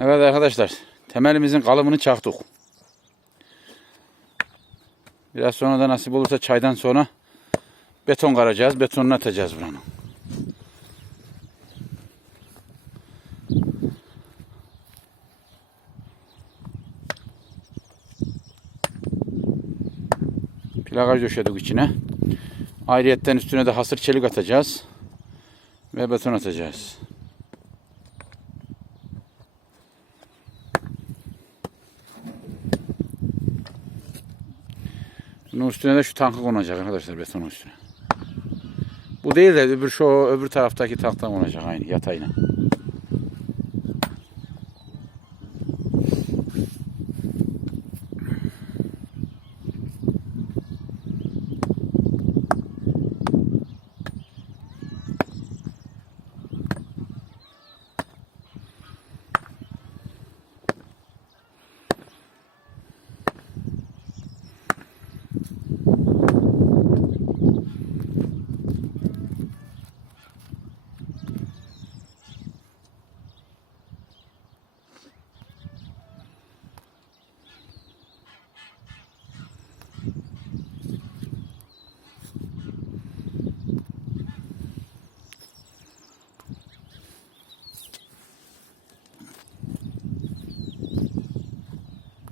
Evet arkadaşlar. Temelimizin kalıbını çaktık. Biraz sonra da nasip olursa çaydan sonra beton karacağız. Betonunu atacağız buranın. Plakaj döşedik içine. Ayrıyetten üstüne de hasır çelik atacağız. Ve beton atacağız. Bunun üstüne de şu tankı konacak arkadaşlar betonun üstüne. Bu değil de öbür şu öbür taraftaki tanktan konacak aynı yatayla.